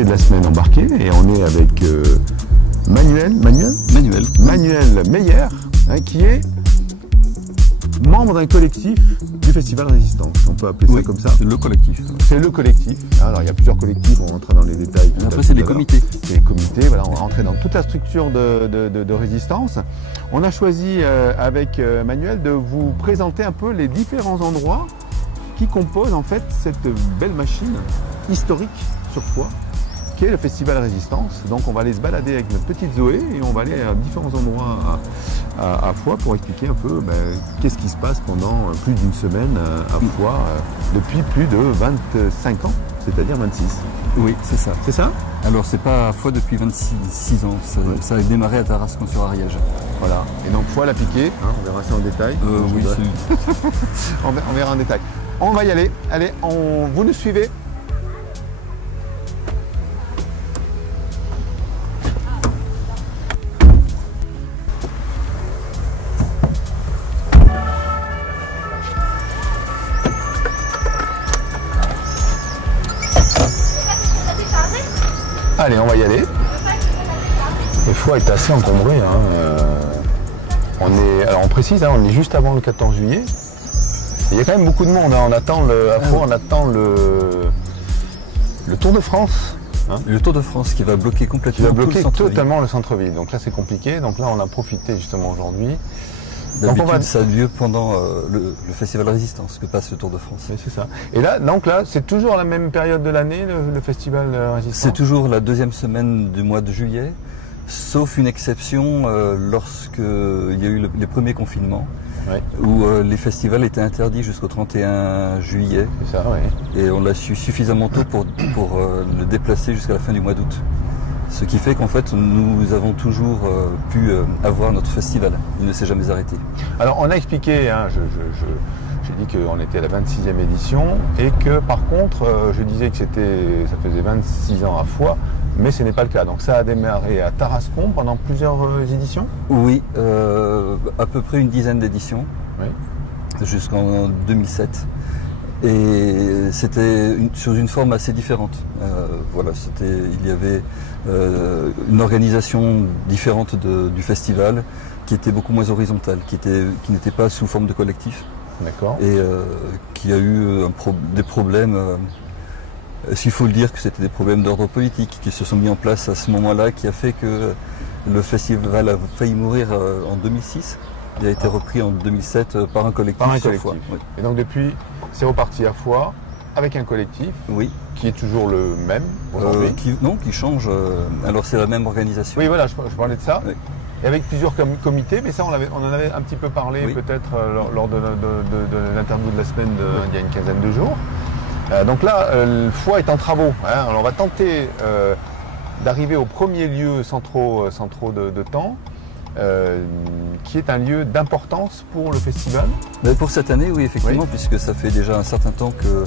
invité de la semaine embarqué et on est avec Manuel Meyer, hein, qui est membre d'un collectif du Festival Résistance. On peut appeler ça comme ça. C'est le collectif. C'est le collectif. Alors il y a plusieurs collectifs, on rentre dans les détails. Après c'est les comités. C'est les comités, voilà, on va rentrer dans toute la structure de Résistance. On a choisi avec Manuel de vous présenter un peu les différents endroits qui composent en fait cette belle machine historique sur Foix, qui est le Festival Résistance. Donc on va aller se balader avec notre petite Zoé et on va aller à différents endroits à Foix pour expliquer un peu qu'est-ce qui se passe pendant plus d'une semaine à Foix depuis plus de 25 ans, c'est-à-dire 26. Oui, c'est ça. C'est ça? Alors c'est pas à Foix depuis 26 ans, ça a démarré à Tarascon-sur-Ariège. Voilà, et donc Foix l'a piqué, hein, on verra ça en détail. Oui, on verra en détail. On va y aller, allez, vous nous suivez. Allez, on va y aller. Le Foix est assez encombré. Alors on précise, hein, on est juste avant le 14 juillet. Il y a quand même beaucoup de monde. Hein. On attend on attend le Tour de France. Hein. Le Tour de France qui va bloquer complètement. Qui va bloquer totalement le centre-ville. Donc là c'est compliqué. Donc là on a profité justement aujourd'hui. D'habitude, ça a lieu pendant le Festival Résistance que passe le Tour de France. Oui, c'est ça. Et là, donc là, c'est toujours la même période de l'année, le Festival Résistance? C'est toujours la deuxième semaine du mois de juillet, sauf une exception lorsqu'il y a eu les premiers confinements, où les festivals étaient interdits jusqu'au 31 juillet. C'est ça, oui. Et on l'a su suffisamment tôt pour le déplacer jusqu'à la fin du mois d'août. Ce qui fait qu'en fait, nous avons toujours pu avoir notre festival. Il ne s'est jamais arrêté. Alors, on a expliqué, hein, j'ai dit qu'on était à la 26e édition et que par contre, je disais que ça faisait 26 ans à Foix, mais ce n'est pas le cas. Donc ça a démarré à Tarascon pendant plusieurs éditions? Oui, à peu près une dizaine d'éditions, jusqu'en 2007. Et c'était sur une forme assez différente. Voilà, il y avait une organisation différente du festival qui était beaucoup moins horizontale, qui n'était pas sous forme de collectif. D'accord. Et qui a eu des problèmes, s'il faut le dire, que c'était des problèmes d'ordre politique qui se sont mis en place à ce moment-là, qui a fait que le festival a failli mourir en 2006. Il a été repris en 2007 par un collectif. Oui. Et donc depuis, c'est reparti à Foix avec un collectif qui est toujours le même aujourd'hui. Qui change. Alors c'est la même organisation. Oui, voilà, je parlais de ça. Oui. Et avec plusieurs comités, mais ça on en avait un petit peu parlé peut-être lors de l'interview de la semaine il y a une quinzaine de jours. Donc là, Foix est en travaux. Hein. Alors on va tenter d'arriver au premier lieu sans trop de temps. Qui est un lieu d'importance pour le festival? Pour cette année, oui, effectivement, puisque ça fait déjà un certain temps que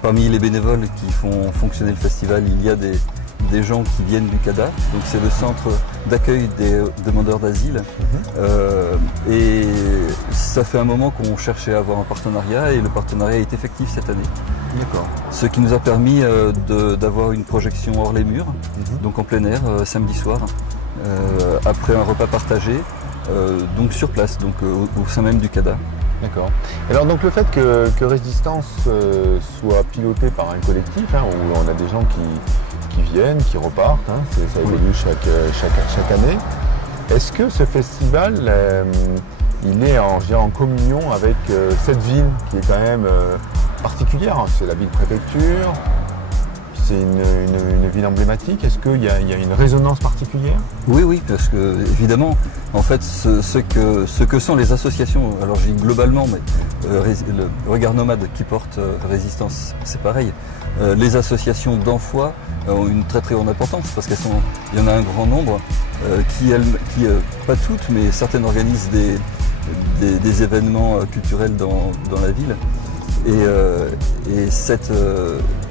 parmi les bénévoles qui font fonctionner le festival, il y a des gens qui viennent du CADA, donc c'est le centre d'accueil des demandeurs d'asile. Et ça fait un moment qu'on cherchait à avoir un partenariat et le partenariat est effectif cette année. D'accord. Ce qui nous a permis d'avoir une projection hors les murs, donc en plein air, samedi soir. Après un repas partagé, donc sur place, donc au sein même du CADA. D'accord. Alors donc le fait que Résistance soit piloté par un collectif, hein, où on a des gens qui viennent, qui repartent, hein, ça évolue chaque année. Est-ce que ce festival, il est en communion avec cette ville qui est quand même particulière, hein, c'est la ville-préfecture? C'est une ville emblématique. Est-ce qu'il y a une résonance particulière? Oui, parce que évidemment, en fait, ce que sont les associations, alors je dis globalement, mais le Regard Nomade qui porte Résistance, c'est pareil. Les associations d'Foix ont une très très grande importance parce il y en a un grand nombre qui pas toutes, mais certaines organisent des événements culturels dans la ville. Et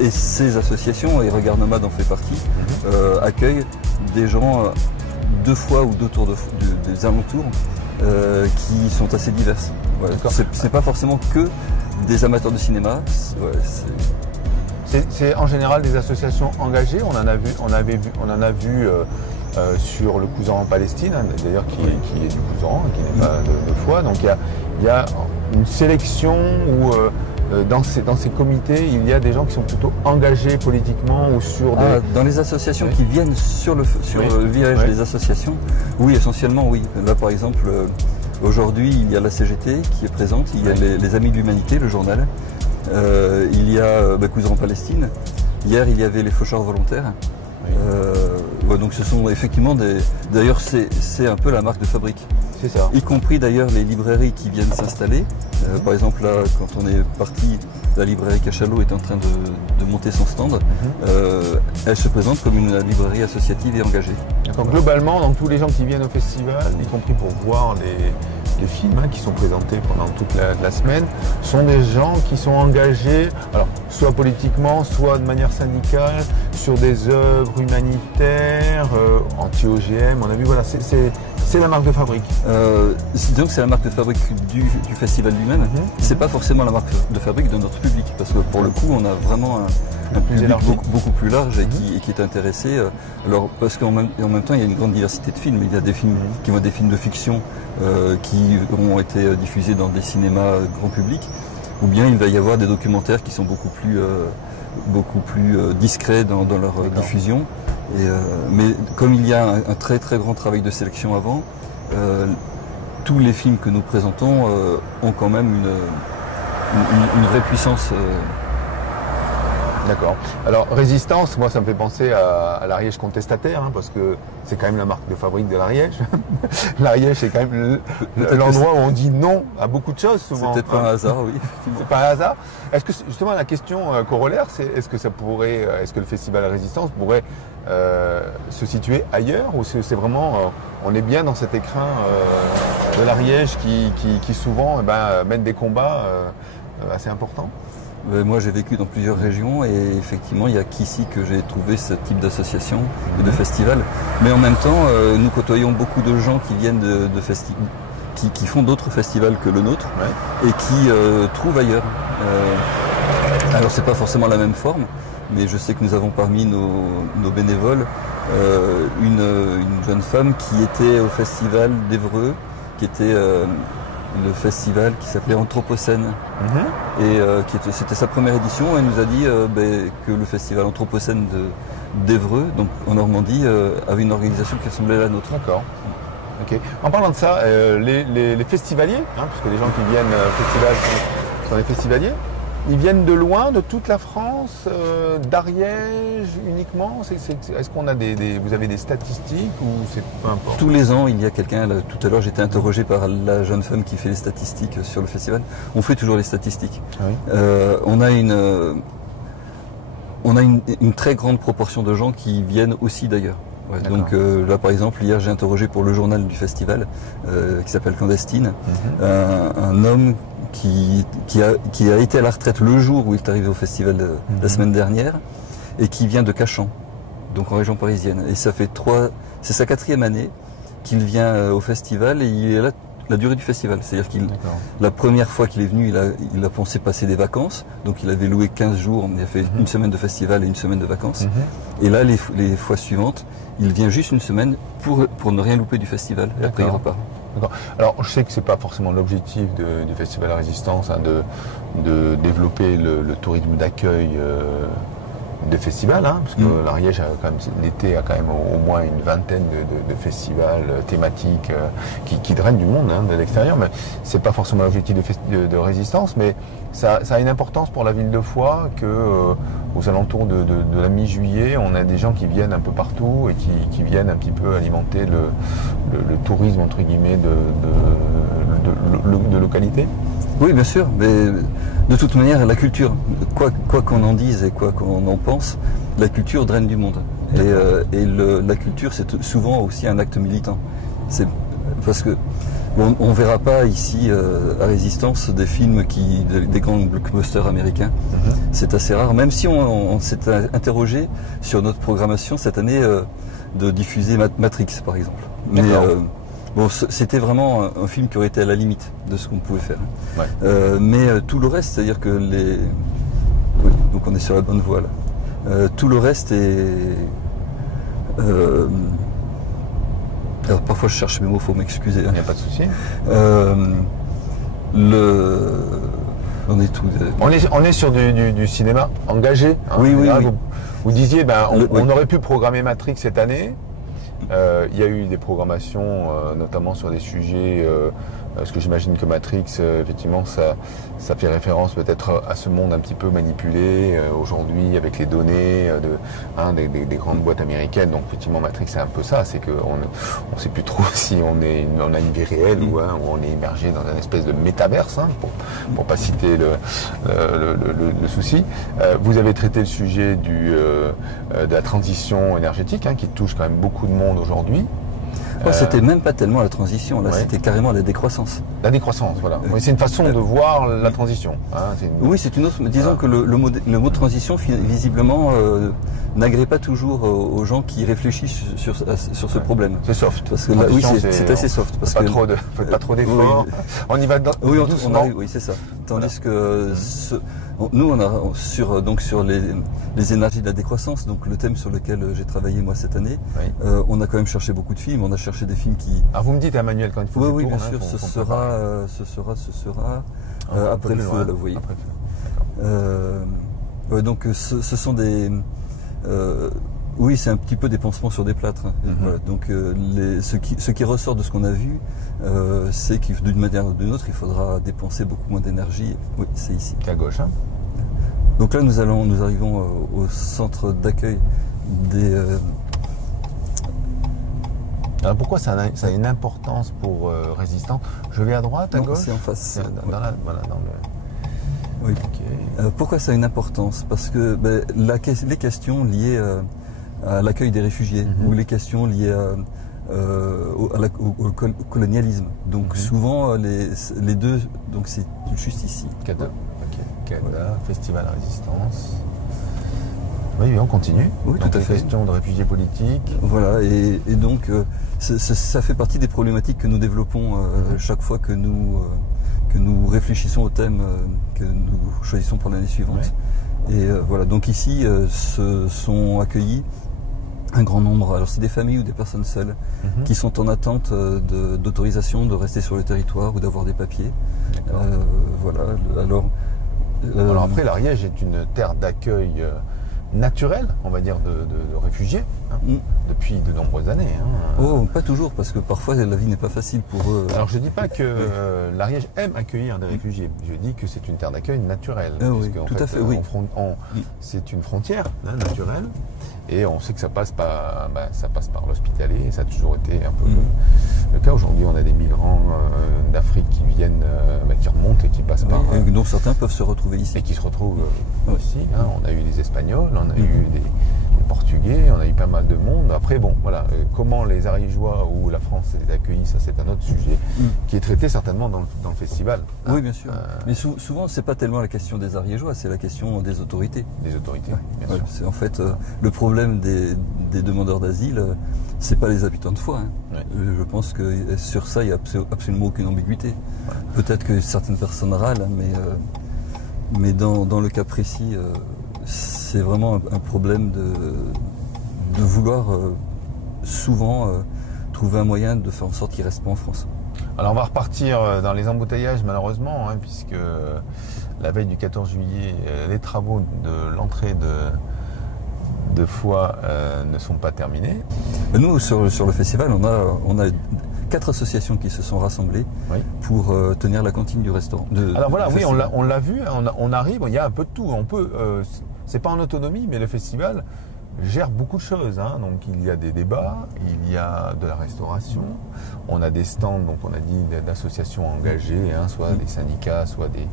ces associations, et Regard Nomade en fait partie, accueillent des gens de Foix ou d'autour des alentours qui sont assez diverses. Voilà. C'est pas forcément que des amateurs de cinéma. C'est en général des associations engagées. On en a vu sur le Cousin en Palestine, hein, d'ailleurs qui est du Cousin, qui n'est pas de foi. Donc il y a une sélection où dans ces comités, il y a des gens qui sont plutôt engagés politiquement ou sur des... Dans les associations qui viennent sur le village des associations, oui, essentiellement oui. Là par exemple, aujourd'hui il y a la CGT qui est présente, il y a les Amis de l'Humanité, le journal, il y a Cousin en Palestine, hier il y avait les Faucheurs volontaires. Donc ce sont effectivement des... D'ailleurs c'est un peu la marque de fabrique. C'est ça. Y compris d'ailleurs les librairies qui viennent s'installer. Par exemple là, quand on est parti, la librairie Cachalot est en train de monter son stand. Elle se présente comme une librairie associative et engagée. Donc globalement, donc, tous les gens qui viennent au festival, y compris pour voir les films qui sont présentés pendant toute la semaine, sont des gens qui sont engagés, alors soit politiquement, soit de manière syndicale, sur des œuvres humanitaires, anti-OGM. On a vu, voilà, c'est la marque de fabrique. Donc c'est la marque de fabrique du festival lui-même. C'est pas forcément la marque de fabrique de notre public, parce que pour le coup, on a vraiment un public beaucoup plus large et qui est intéressé. Alors parce qu'en même temps, il y a une grande diversité de films. Il y a des films qui vont être des films de fiction qui ont été diffusés dans des cinémas grand public, ou bien il va y avoir des documentaires qui sont beaucoup plus discrets dans leur diffusion. Mais comme il y a un très très grand travail de sélection avant, tous les films que nous présentons ont quand même une vraie puissance. D'accord. Alors Résistance, moi ça me fait penser à l'Ariège contestataire, parce que c'est quand même la marque de fabrique de l'Ariège. L'Ariège c'est quand même l'endroit où on dit non à beaucoup de choses souvent. C'est peut-être pas un hasard, oui. C'est pas un hasard. Est-ce que justement la question corollaire, c'est est-ce que le festival Résistance pourrait se situer ailleurs, ou c'est vraiment on est bien dans cet écrin de l'Ariège qui souvent mène des combats assez importants? Moi j'ai vécu dans plusieurs régions et effectivement il n'y a qu'ici que j'ai trouvé ce type d'association et de festival. Mais en même temps nous côtoyons beaucoup de gens qui viennent qui font d'autres festivals que le nôtre et qui trouvent ailleurs. Alors c'est pas forcément la même forme, mais je sais que nous avons parmi nos bénévoles une jeune femme qui était au festival d'Évreux, qui était le festival qui s'appelait Anthropocène. Et c'était sa première édition. Elle nous a dit que le festival Anthropocène d'Évreux, donc en Normandie, avait une organisation qui ressemblait à la nôtre. D'accord. Okay. En parlant de ça, les festivaliers, parce que les gens qui viennent au festival sont les festivaliers, ils viennent de loin, de toute la France, d'Ariège uniquement. Est-ce qu'on a vous avez des statistiques ou c'est peu importe? Tous les ans, il y a quelqu'un. Tout à l'heure, j'étais interrogé par la jeune femme qui fait les statistiques sur le festival. On fait toujours les statistiques. On a une très grande proportion de gens qui viennent aussi d'ailleurs. Donc là, par exemple, hier, j'ai interrogé pour le journal du festival qui s'appelle Clandestine, un homme qui a été à la retraite le jour où il est arrivé au festival la semaine dernière et qui vient de Cachan, donc en région parisienne. Et ça fait c'est sa 4e année qu'il vient au festival et il est là la durée du festival. C'est-à-dire la première fois qu'il est venu, il a pensé passer des vacances, donc il avait loué 15 jours, il a fait une semaine de festival et une semaine de vacances. Et là, les fois suivantes, il vient juste une semaine pour ne rien louper du festival et après il repart. Alors je sais que c'est pas forcément l'objectif du Festival Résistance de développer le tourisme d'accueil des festivals, parce que l'Ariège l'été a quand même au moins une vingtaine de festivals thématiques qui drainent du monde de l'extérieur, mais c'est pas forcément l'objectif de Résistance, mais ça a une importance pour la ville de Foix que aux alentours de la mi-juillet, on a des gens qui viennent un peu partout et qui viennent un petit peu alimenter le tourisme entre guillemets de localité. Oui, bien sûr, mais de toute manière, la culture, quoi qu'on en dise et quoi qu'on en pense, la culture draine du monde. Et la culture, c'est souvent aussi un acte militant. C'est parce que on ne verra pas ici à Résistance des films des grands blockbusters américains. C'est assez rare, même si on s'est interrogé sur notre programmation cette année de diffuser Matrix, par exemple. Mais c'était vraiment un film qui aurait été à la limite de ce qu'on pouvait faire. Mais tout le reste, c'est-à-dire que Donc on est sur la bonne voie là. Tout le reste est... alors parfois je cherche mes mots, faut m'excuser. Il n'y a pas de souci. On est tout. On est sur du cinéma engagé. Hein. Oui, oui, là, oui. Vous disiez, Oui. on aurait pu programmer Matrix cette année. Il y a eu des programmations, notamment sur des sujets, parce que j'imagine que Matrix, effectivement, ça fait référence peut-être à ce monde un petit peu manipulé aujourd'hui avec les données des grandes boîtes américaines. Donc effectivement, Matrix, c'est un peu ça, c'est qu'on ne sait plus trop si on a une vie réelle ou on est immergé dans une espèce de métaverse, pour pas citer le souci. Vous avez traité le sujet de la transition énergétique, qui touche quand même beaucoup de monde aujourd'hui. C'était même pas tellement la transition, là c'était carrément la décroissance. La décroissance, voilà. Oui, c'est une façon de voir la transition. Oui, c'est une autre. Disons que le mot transition, visiblement, n'agrée pas toujours aux gens qui réfléchissent sur ce problème. C'est soft. Parce que là, oui, c'est assez soft. Parce que faites pas trop d'efforts. On y va doucement. Oui, c'est ça. Tandis que nous, on a sur les énergies de la décroissance, donc le thème sur lequel j'ai travaillé moi cette année, on a quand même cherché beaucoup de films. On a cherché des films qui. Alors vous me dites, Emmanuel, quand il faut. Oui, bien sûr. Ce sera après le feu, là, vous voyez. Donc ce sont des. Oui, c'est un petit peu des pansements sur des plâtres. Voilà. Donc ce qui ressort de ce qu'on a vu, c'est que d'une manière ou d'une autre, il faudra dépenser beaucoup moins d'énergie. Oui, c'est ici. C'est à gauche, hein. Donc là, nous arrivons au centre d'accueil des. Alors pourquoi ça a une importance pour Résistance? Je vais à droite, à gauche? C'est en face. Voilà, dans le... Oui. Okay. Pourquoi ça a une importance? Parce que les questions liées à l'accueil des réfugiés ou les questions liées au colonialisme. Donc souvent les deux, donc c'est juste ici. CADA, CADA, Festival Résistance. Oui, on continue. Oui, tout à fait. Question de réfugiés politiques. Voilà, et donc ça fait partie des problématiques que nous développons chaque fois que nous réfléchissons au thème que nous choisissons pour l'année suivante. Ouais. Et voilà, donc ici se sont accueillis un grand nombre, alors c'est des familles ou des personnes seules qui sont en attente d'autorisation de rester sur le territoire ou d'avoir des papiers. Voilà, alors après l'Ariège est une terre d'accueil naturel, on va dire, de réfugiés, depuis de nombreuses années. Oh, pas toujours, parce que parfois la vie n'est pas facile pour eux. Alors je ne dis pas que l'Ariège aime accueillir des réfugiés, je dis que c'est une terre d'accueil naturelle. Oui, tout à fait, oui. C'est une frontière naturelle, et on sait que ça passe par l'hospitalier, et ça a toujours été un peu le cas. Aujourd'hui, on a des migrants d'Afrique qui viennent, qui remontent et qui passent par... dont certains peuvent se retrouver ici. Et qui se retrouvent ici. On a eu des Espagnols, on a eu des Portugais, on a eu pas mal de monde. Après, bon, voilà, comment les Ariégeois ou la France les accueillit, ça c'est un autre sujet qui est traité certainement dans le festival. Oui, bien sûr. Mais souvent, c'est pas tellement la question des Ariégeois, c'est la question des autorités. Des autorités, bien sûr. C'est en fait le problème des demandeurs d'asile, c'est pas les habitants de Foix. Je pense que sur ça, il n'y a absolument aucune ambiguïté. Peut-être que certaines personnes râlent, mais dans le cas précis, c'est vraiment un problème de vouloir souvent trouver un moyen de faire en sorte qu'ils ne restent pas en France. Alors on va repartir dans les embouteillages malheureusement, puisque la veille du 14 juillet, les travaux de l'entrée de Foix ne sont pas terminés. Nous, sur le festival, on a 4 associations qui se sont rassemblées pour tenir la cantine du restaurant. Alors voilà, oui, on l'a vu, on arrive, il y a un peu de tout. On peut, c'est pas en autonomie, mais le festival gère beaucoup de choses. Donc il y a des débats, il y a de la restauration, on a des stands, donc on a dit d'associations engagées, soit des syndicats, soit des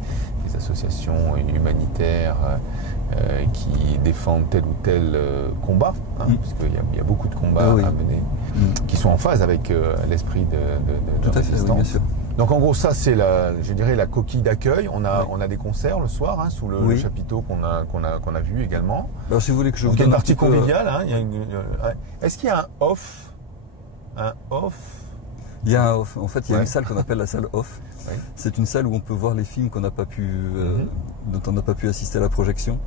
associations humanitaires qui défendent tel ou tel combat, parce qu'il y a beaucoup de combats à mener, qui sont en phase avec l'esprit de résistance. Oui, bien sûr. Donc en gros, ça c'est la coquille d'accueil. On a des concerts le soir sous le chapiteau qu'on a vu également. Alors si vous voulez que je vous donne une partie conviviale. Est-ce qu'il y a un off Il y a en fait, il y a une salle qu'on appelle la salle off. Oui. C'est une salle où on peut voir les films qu'on n'a pas pu, dont on n'a pas pu assister à la projection.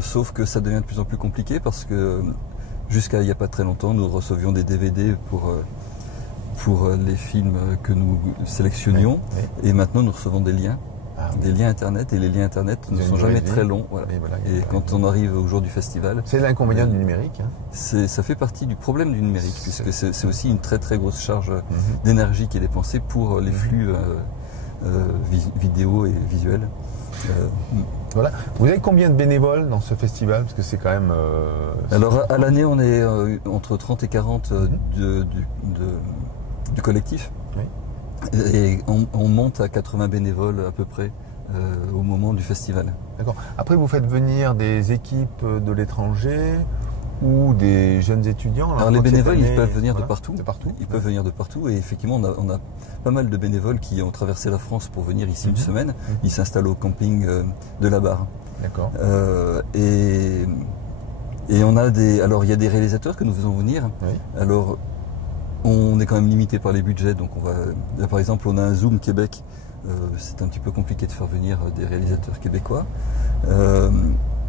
Sauf que ça devient de plus en plus compliqué parce que jusqu'à il n'y a pas très longtemps, nous recevions des DVD pour les films que nous sélectionnions. Et maintenant, nous recevons des liens. Des liens Internet, et les liens Internet ne sont jamais très longs. Voilà. Et quand on arrive au jour du festival... C'est l'inconvénient du numérique. Hein. Ça fait partie du problème du numérique, puisque c'est aussi une très très grosse charge d'énergie qui est dépensée pour les flux vidéo et visuels. Voilà. Vous avez combien de bénévoles dans ce festival? Parce que c'est quand même... Alors à l'année, on est entre 30 et 40 du collectif. Oui. Et on monte à 80 bénévoles à peu près au moment du festival. D'accord. Après, vous faites venir des équipes de l'étranger ou des jeunes étudiants? Alors les bénévoles, ils peuvent venir de partout. De partout. Ils peuvent venir de partout. Et effectivement, on a pas mal de bénévoles qui ont traversé la France pour venir ici une semaine. Ils s'installent au camping de la Barre. D'accord. Et on a alors il y a des réalisateurs que nous faisons venir. Oui. Alors on est quand même limité par les budgets, donc là, par exemple, on a un Zoom Québec. C'est un petit peu compliqué de faire venir des réalisateurs québécois.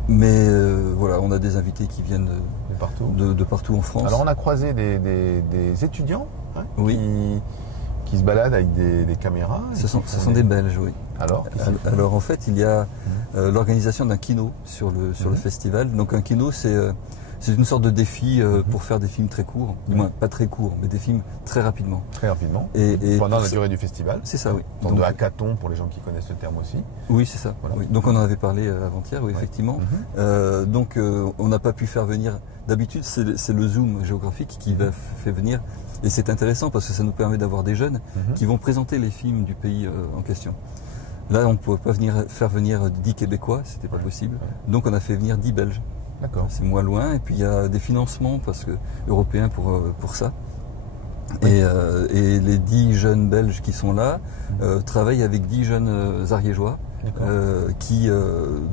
Mais voilà, on a des invités qui viennent de partout en France. Alors on a croisé des étudiants oui. qui se baladent avec des caméras. Ce sont des Belges, oui. Alors en fait, il y a l'organisation d'un kino sur le festival. Donc un kino, c'est une sorte de défi pour faire des films très courts, du moins pas très courts, mais des films très rapidement. Très rapidement. Et pendant la durée du festival. C'est ça, oui. Donc de hackathon pour les gens qui connaissent le terme aussi. Oui, c'est ça. Voilà. Oui. Donc on en avait parlé avant-hier, oui, effectivement. Donc on n'a pas pu faire venir. D'habitude, c'est le Zoom géographique qui fait venir. Et c'est intéressant parce que ça nous permet d'avoir des jeunes qui vont présenter les films du pays en question. Là, on ne pouvait pas faire venir 10 Québécois, c'était pas possible. Donc on a fait venir 10 Belges. C'est moins loin, et puis il y a des financements européens pour ça. Oui. Et les 10 jeunes Belges qui sont là travaillent avec 10 jeunes Ariégeois qui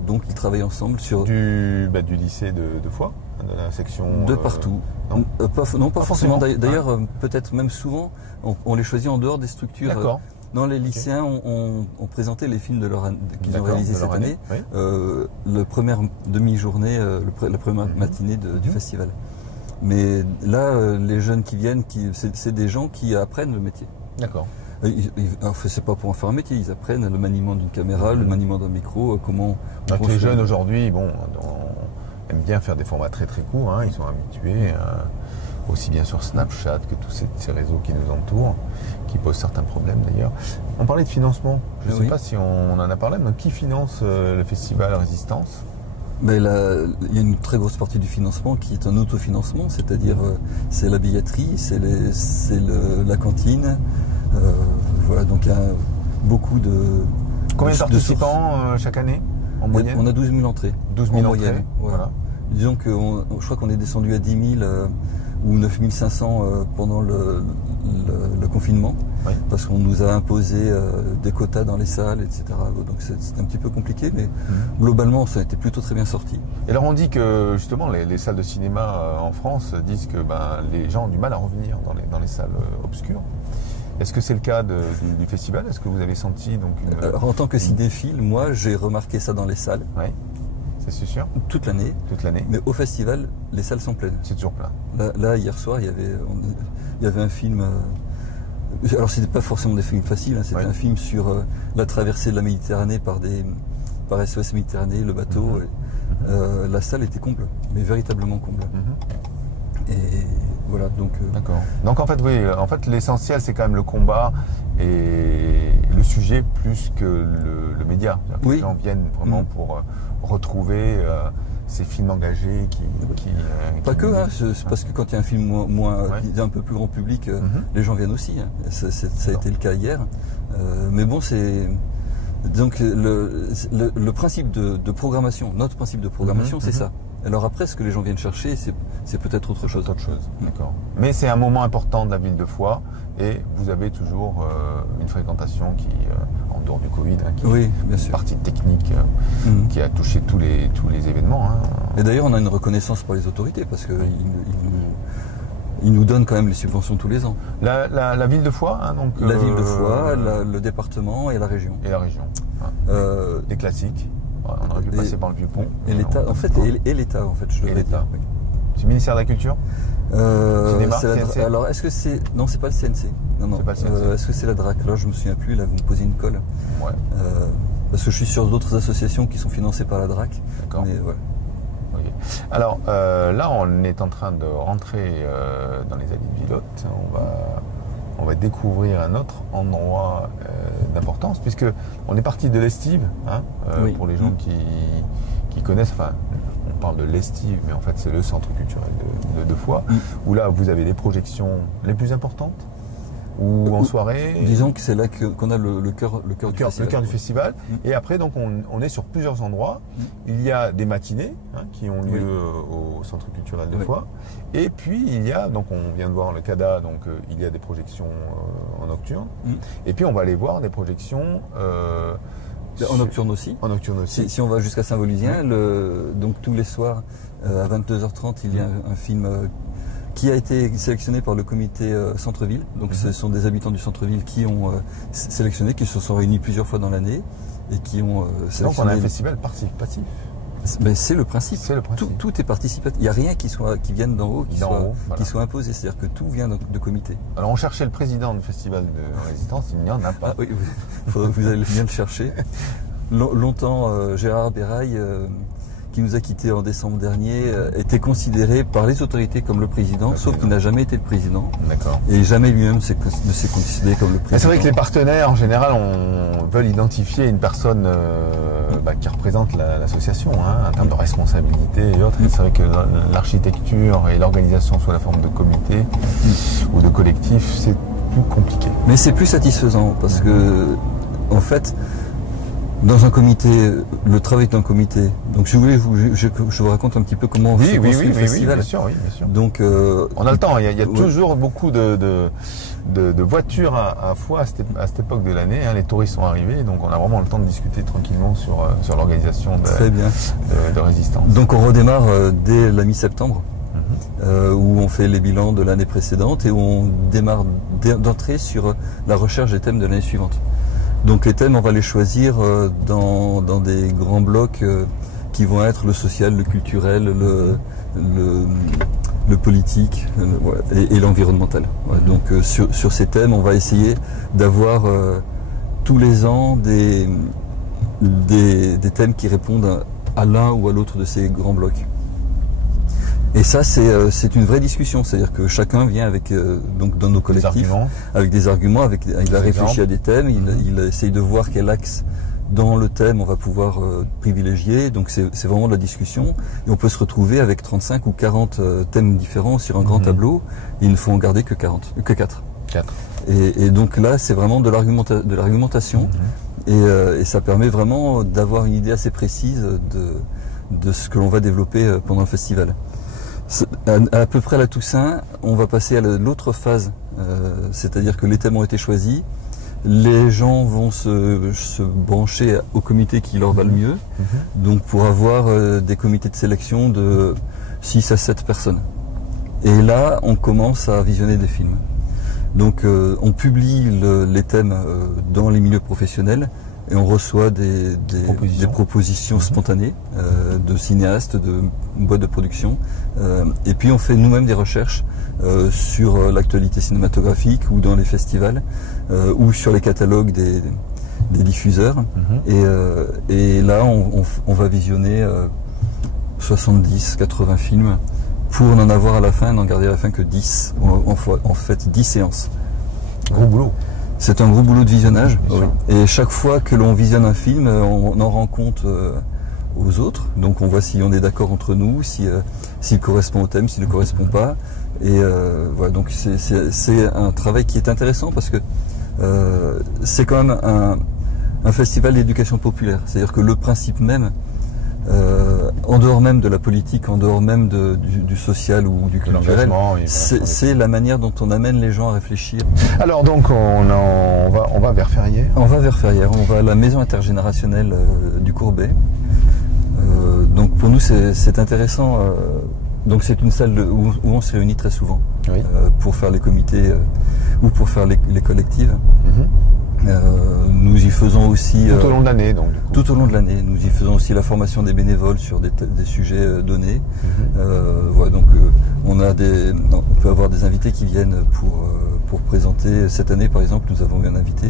donc ils travaillent ensemble sur du lycée de Foix, de la section de partout. Non, pas forcément. D'ailleurs, peut-être même souvent, on les choisit en dehors des structures. Dans les lycéens, on présentait les films qu'ils ont réalisés cette année, la première demi-journée, la première matinée du festival. Mais là, les jeunes qui viennent, c'est des gens qui apprennent le métier. D'accord. C'est pas pour en faire un métier, ils apprennent le maniement d'une caméra, le maniement d'un micro, comment... Donc les jeunes aujourd'hui, aiment bien faire des formats très très courts, ils sont habitués... aussi bien sur Snapchat que tous ces réseaux qui nous entourent, qui posent certains problèmes d'ailleurs. On parlait de financement, je ne sais pas si on en a parlé, mais qui finance le festival Résistance? Mais il y a une très grosse partie du financement qui est un autofinancement, c'est-à-dire c'est la billetterie, c'est la cantine, voilà, donc il y a beaucoup de... Combien de participants chaque année, en moyenne? On a 12 000 entrées. 12 000 en entrées, moyenne, voilà. Disons que je crois qu'on est descendu à 10 000 ou 9 500 pendant le confinement, parce qu'on nous a imposé des quotas dans les salles, etc. Donc c'est un petit peu compliqué, mais globalement ça a été plutôt très bien sorti. Et alors on dit que justement les salles de cinéma en France disent que les gens ont du mal à revenir dans les salles obscures. Est-ce que c'est le cas du festival? Est-ce que vous avez senti donc Alors, en tant que cinéphile, moi j'ai remarqué ça dans les salles. Oui. C'est sûr. Toute l'année. Mais au festival, les salles sont pleines. C'est toujours plein. Là hier soir, il y avait un film. Alors c'était pas forcément des films faciles. C'était un film sur la traversée de la Méditerranée par SOS Méditerranée, le bateau. La salle était comble, mais véritablement comble. Et voilà, donc. D'accord. Donc en fait, l'essentiel c'est quand même le combat et le sujet plus que le média. Les gens viennent vraiment pour retrouver ces films engagés pas que, c'est parce que quand il y a un film un peu plus grand public, les gens viennent aussi. Ça a été le cas hier. Mais bon, c'est... Donc le principe de programmation, notre principe de programmation, c'est ça. Alors après, ce que les gens viennent chercher, c'est peut-être autre chose. D'accord. Mais c'est un moment important de la ville de Foix et vous avez toujours une fréquentation qui, en dehors du Covid, qui est une partie technique qui a touché tous les événements. Et d'ailleurs, on a une reconnaissance par les autorités parce que ils nous donnent quand même les subventions tous les ans. La ville de Foix, hein, donc la ville de Foix, le département et la région. Et la région. Des classiques. On aurait pu passer par le Vieux-Pont. Et l'État, en fait, et l'État, en fait, je devrais dire. Oui. C'est le ministère de la Culture. Cinéma, CNC. Alors, est-ce que c'est... Non, c'est pas le CNC. Non. C'est pas le CNC. Est-ce que c'est la DRAC? Là, je me souviens plus. Là, vous me posez une colle. Ouais. Parce que je suis sur d'autres associations qui sont financées par la DRAC. D'accord. Mais, ouais. Okay. Alors, là, on est en train de rentrer dans les allées de Villotte. On va découvrir un autre endroit d'importance, puisque on est parti de l'Estive, hein, oui. Pour les gens qui connaissent. Enfin, on parle de l'Estive, mais en fait, c'est le centre culturel de Foix, où là, vous avez les projections les plus importantes. Ou en soirée. Disons que c'est là qu'on a le cœur du festival. Et après, donc, on est sur plusieurs endroits. Il y a des matinées, hein, qui ont lieu au centre culturel de Foix. Et puis, il y a, donc on vient de voir le CADA, donc il y a des projections en nocturne. Et puis, on va aller voir des projections... en nocturne aussi. En nocturne aussi. Si on va jusqu'à Saint-Voluzien, donc tous les soirs, à 22h30, il y a un film... qui a été sélectionné par le comité centre-ville. Donc ce sont des habitants du centre-ville qui ont sélectionné, qui se sont réunis plusieurs fois dans l'année et qui ont sélectionné. Donc on a un festival participatif. Ben, c'est le principe. C'est le principe. Tout est participatif. Il n'y a rien qui vienne d'en haut, qui soit imposé. C'est-à-dire que tout vient de comité. Alors on cherchait le président du festival de Résistance, il n'y en a pas. Ah, oui, vous allez bien le chercher. Longtemps, Gérard Béraille, qui nous a quittés en décembre dernier, était considéré par les autorités comme le président, sauf qu'il n'a jamais été le président. D'accord. Et jamais lui-même ne s'est considéré comme le président. C'est vrai que les partenaires, en général, veulent identifier une personne qui représente l'association, hein, en termes de responsabilité et autres. Et c'est vrai que l'architecture et l'organisation sous la forme de comité ou de collectif, c'est plus compliqué. Mais c'est plus satisfaisant, parce que, en fait, dans un comité, le travail d'un comité. Donc, si vous voulez, je vous raconte un petit peu comment se construit le festival. Bien sûr, oui, bien sûr. Donc, on a le temps. Il y a toujours beaucoup de voitures à Foix à cette époque de l'année. Hein. Les touristes sont arrivés, donc on a vraiment le temps de discuter tranquillement sur l'organisation de Résistance. Donc, on redémarre dès la mi-septembre, où on fait les bilans de l'année précédente et où on démarre d'entrer sur la recherche des thèmes de l'année suivante. Donc les thèmes, on va les choisir dans des grands blocs qui vont être le social, le culturel, le politique et l'environnemental. Ouais, donc sur ces thèmes, on va essayer d'avoir tous les ans des thèmes qui répondent à l'un ou à l'autre de ces grands blocs. Et ça, c'est une vraie discussion, c'est-à-dire que chacun vient avec, donc dans nos collectifs, avec des arguments, il a réfléchi à des thèmes, il essaye de voir quel axe dans le thème on va pouvoir privilégier, donc c'est vraiment de la discussion, et on peut se retrouver avec 35 ou 40 thèmes différents sur un grand tableau, et il ne faut en garder que 4. Et donc là, c'est vraiment de l'argumentation, et ça permet vraiment d'avoir une idée assez précise de ce que l'on va développer pendant le festival. À peu près à la Toussaint, on va passer à l'autre phase, c'est-à-dire que les thèmes ont été choisis, les gens vont se brancher au comité qui leur va le mieux, donc pour avoir des comités de sélection de 6 à 7 personnes. Et là, on commence à visionner des films. Donc on publie les thèmes dans les milieux professionnels, et on reçoit des propositions spontanées de cinéastes, de boîtes de production. Et puis on fait nous-mêmes des recherches sur l'actualité cinématographique ou dans les festivals ou sur les catalogues des diffuseurs. Et là, on va visionner 70, 80 films pour n'en avoir à la fin, n'en garder à la fin que 10. En fait, 10 séances. Gros boulot. C'est un gros boulot de visionnage. Et chaque fois que l'on visionne un film, on en rend compte aux autres. Donc on voit si on est d'accord entre nous, s'il correspond au thème, s'il ne correspond pas. Et voilà, donc c'est un travail qui est intéressant parce que c'est quand même un festival d'éducation populaire. C'est-à-dire que le principe même, en dehors même de la politique, en dehors même du social ou du culturel, c'est la manière dont on amène les gens à réfléchir. Alors donc on va vers Ferrières. On va vers Ferrières, on va à la maison intergénérationnelle du Courbet. Donc pour nous c'est intéressant Donc c'est une salle où on se réunit très souvent Oui. pour faire les comités ou pour faire les collectives. Mhm. Nous y faisons aussi... Tout au long de l'année, donc, du coup. Tout au long de l'année. Nous y faisons aussi la formation des bénévoles sur des sujets donnés. Mhm. Voilà, donc on peut avoir des invités qui viennent pour présenter. Cette année, par exemple, nous avons eu un invité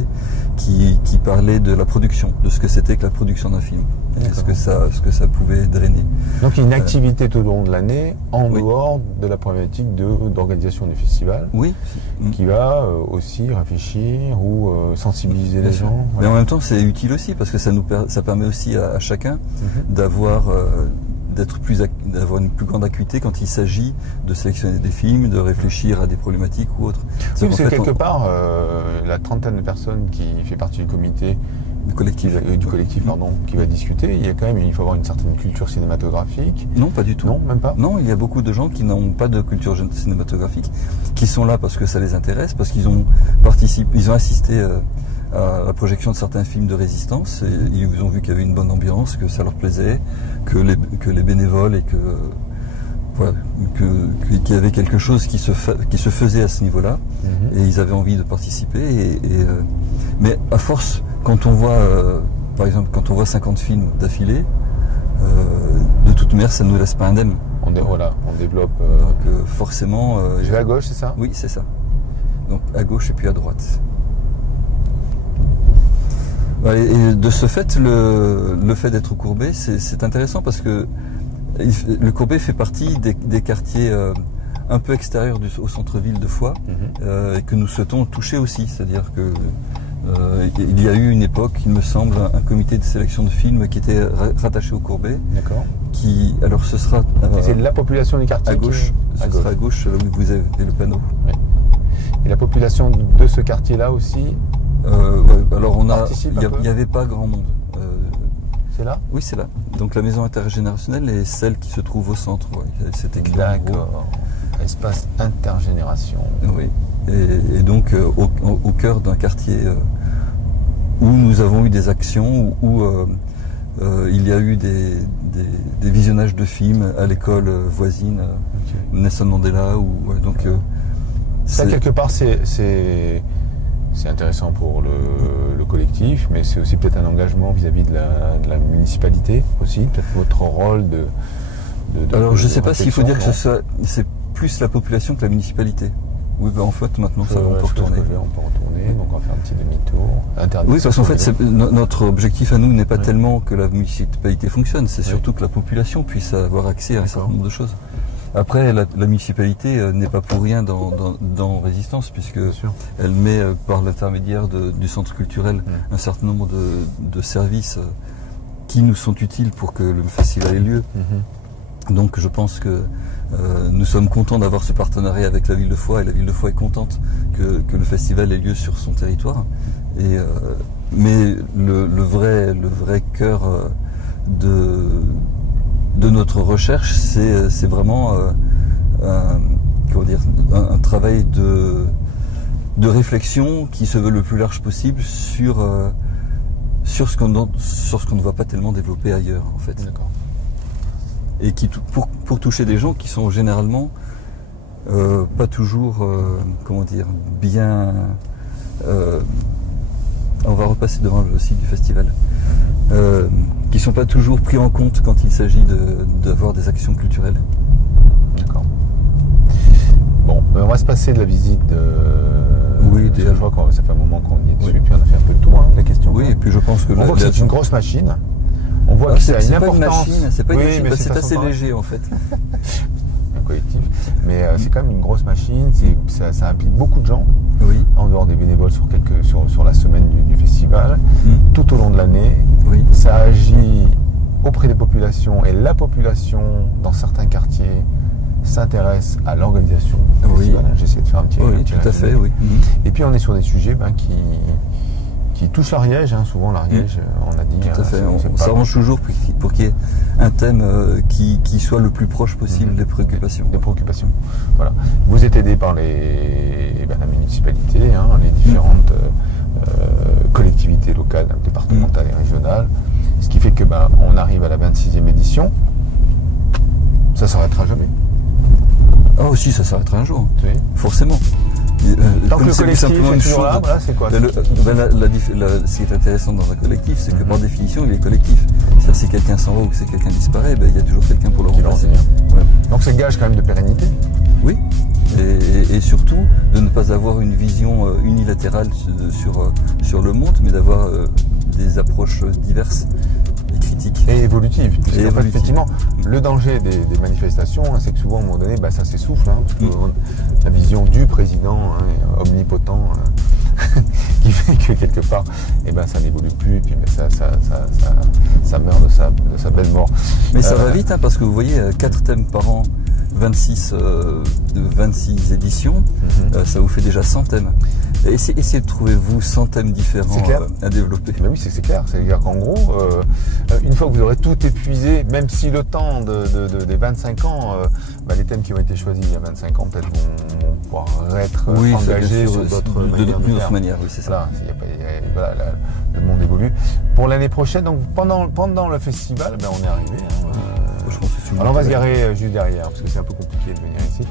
qui parlait de la production, de ce que c'était que la production d'un film, et ce que ça pouvait drainer. Donc il y a une activité tout au long de l'année, en Oui. dehors de la problématique d'organisation du festival, Oui. qui va aussi réfléchir ou sensibiliser les gens. Mais en même temps, c'est utile aussi parce que ça permet aussi à chacun Mhm. d'avoir une plus grande acuité quand il s'agit de sélectionner des films, de réfléchir à des problématiques ou autres. Oui, parce que quelque part, la trentaine de personnes qui fait partie du comité, du collectif. du collectif, pardon, qui va discuter, il faut avoir une certaine culture cinématographique. Non, pas du tout. Non, même pas. Non, il y a beaucoup de gens qui n'ont pas de culture cinématographique, qui sont là parce que ça les intéresse, parce qu'ils ont assisté à la projection de certains films de résistance, et ils ont vu qu'il y avait une bonne ambiance, que ça leur plaisait, que les bénévoles et qu'il y avait quelque chose qui se faisait à ce niveau-là, Mhm. et ils avaient envie de participer. Mais à force, quand on voit, par exemple, quand on voit 50 films d'affilée, de toute manière, ça ne nous laisse pas indemne. On développe. Donc forcément... Je vais à gauche, c'est ça? Oui, c'est ça. Donc à gauche et puis à droite. Et de ce fait, le fait d'être au Courbet, c'est intéressant parce que le Courbet fait partie des quartiers un peu extérieurs au centre-ville de Foix, Mhm. et que nous souhaitons toucher aussi. C'est-à-dire que il y a eu une époque, il me semble, un comité de sélection de films qui était rattaché au Courbet. D'accord. Alors ce sera Et c'est la population du quartier à gauche. qui... Sera à gauche, là où vous avez le panneau. Oui. Et la population de ce quartier-là aussi, Ouais, alors Participe un peu. il n'y avait pas grand monde. c'est là? Oui, c'est là. Donc la maison intergénérationnelle est celle qui se trouve au centre. Ouais. C'est écrit en gros. D'accord. Espace intergénération. Oui. Et donc au cœur d'un quartier où nous avons eu des actions, où il y a eu des visionnages de films à l'école voisine, Ok. Nelson Mandela. Donc Ça, quelque part, c'est intéressant pour le collectif, mais c'est aussi peut-être un engagement vis-à-vis de la municipalité aussi, peut-être votre rôle de alors je ne sais pas s'il faut dire que réflexion, c'est plus la population que la municipalité. Oui, en fait maintenant ça va, on non peut retourner. On peut retourner, donc on va faire un petit demi-tour. Interdit. Oui, parce qu'en fait notre objectif à nous n'est pas Oui. tellement que la municipalité fonctionne, c'est Oui. surtout que la population puisse avoir accès à un certain nombre de choses. Après, la municipalité n'est pas pour rien dans Résistance, puisque Bien sûr. elle met par l'intermédiaire du centre culturel un certain nombre de services qui nous sont utiles pour que le festival ait lieu. Mhm. Donc je pense que nous sommes contents d'avoir ce partenariat avec la ville de Foix, et la ville de Foix est contente que le festival ait lieu sur son territoire. Mais le vrai cœur de notre recherche, c'est vraiment un travail de réflexion qui se veut le plus large possible sur ce qu'on ne va pas tellement développer ailleurs, en fait. D'accord. Et pour toucher des gens qui sont généralement pas toujours, bien... on va repasser devant le site du festival. Qui ne sont pas toujours pris en compte quand il s'agit d'avoir des actions culturelles. D'accord. Bon, on va se passer de la visite de... Oui, parce que déjà. je vois que ça fait un moment qu'on y est dessus, Oui. puis on a fait un peu le tour des questions. Oui, et puis je pense que On voit que c'est une grosse machine. On voit que c'est une pas une importance. machine, c'est pas une Oui, machine, mais parce que c'est façon assez de parler. léger en fait. Un collectif. Mais c'est quand même une grosse machine. Ça implique beaucoup de gens, Oui. en dehors des bénévoles sur la semaine du festival, tout au long de l'année. Oui. Ça agit auprès des populations, et la population, dans certains quartiers, s'intéresse à l'organisation du Oui. festival. J'essaie de faire un petit Oui, petit tout à résumé. fait, oui. Et puis on est sur des sujets qui touchent l'Ariège, souvent l'Ariège, on a dit. Tout à fait. c'est On pas- s'arrange toujours pour qu'il y ait un thème qui soit le plus proche possible des préoccupations. Des préoccupations. Voilà. Vous êtes aidé par la municipalité, les différentes collectivités locales, départementales et régionales. Ce qui fait que on arrive à la 26e édition. Ça ne s'arrêtera jamais. Ah aussi, ça s'arrêtera un jour, Oui. forcément. Tant que le Connaissez-vous collectif simplement est une toujours là, chose voilà, c'est quoi? Ce qui est intéressant dans un collectif, c'est que par définition, il est collectif. C'est-à-dire si quelqu'un s'en va ou que si quelqu'un disparaît, ben, il y a toujours quelqu'un pour le Qui va remplacer. revenir. Ouais. Donc c'est gage quand même de pérennité. Oui, et surtout de ne pas avoir une vision unilatérale sur le monde, mais d'avoir des approches diverses et critiques. Et évolutive. Puisque Et en fait, évolutive. effectivement, le danger des manifestations, hein, c'est que souvent, à un moment donné, bah, ça s'essouffle. Hein, parce que la vision du président hein, omnipotent qui fait que quelque part, eh ben, ça n'évolue plus, et puis ben, ça meurt de sa belle mort. Mais ça va vite, hein, parce que vous voyez, 4 thèmes par an, 26 éditions, ça vous fait déjà 100 thèmes. Essayez de trouver, vous, 100 thèmes différents à développer. Ben oui, c'est clair. C'est-à-dire qu'en gros, une fois que vous aurez tout épuisé, même si le temps des 25 ans, les thèmes qui ont été choisis il y a 25 ans peut-être vont pouvoir être engagés sur d'autres manières. Oui, c'est ça. Voilà, le monde évolue. Pour l'année prochaine, donc pendant le festival, ben, on est arrivé. Hein, Je pense que alors on va se garer juste derrière, parce que c'est un peu compliqué de venir ici.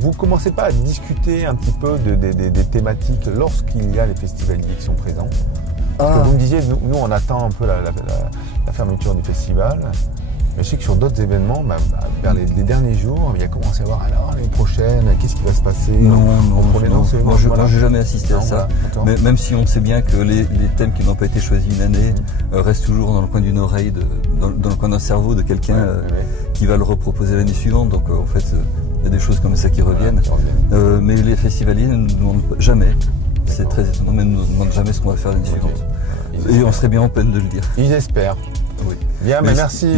Vous commencez pas à discuter un petit peu des thématiques lorsqu'il y a les festivaliers qui sont présents. Parce que vous me disiez, nous on attend un peu la fermeture du festival. Mais je sais que sur d'autres événements, vers les derniers jours, il y a commencé à voir alors l'année prochaine, qu'est-ce qui va se passer? Non, moi j'ai jamais assisté à ça. Voilà, mais même si on sait bien que les thèmes qui n'ont pas été choisis une année restent toujours dans le coin d'une oreille, dans le coin d'un cerveau de quelqu'un qui va le reproposer l'année suivante. Donc en fait, il y a des choses comme ça qui reviennent. Mais les festivaliers ne nous demandent jamais. C'est très étonnant, mais ne nous demandent jamais ce qu'on va faire l'année suivante. Et on serait bien en peine de le dire. Ils espèrent. Oui. Bien, mais merci.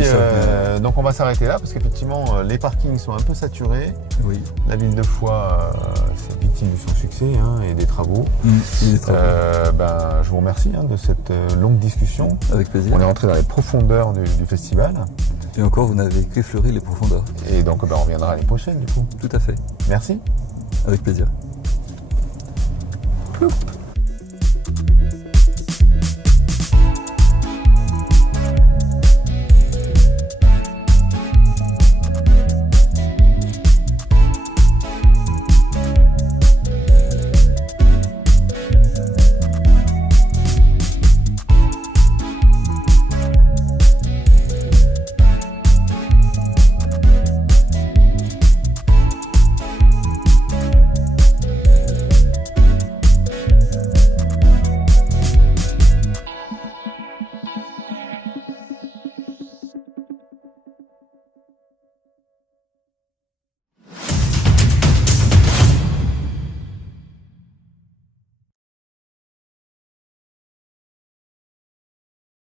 Donc on va s'arrêter là parce qu'effectivement les parkings sont un peu saturés. Oui. La ville de Foix c'est victime de son succès et des travaux. Je vous remercie de cette longue discussion. Avec plaisir. On est rentré dans les profondeurs du festival. Et encore, vous n'avez qu'effleuré les profondeurs. Et donc on reviendra l'année prochaine du coup. Tout à fait. Merci. Avec plaisir. Ploup.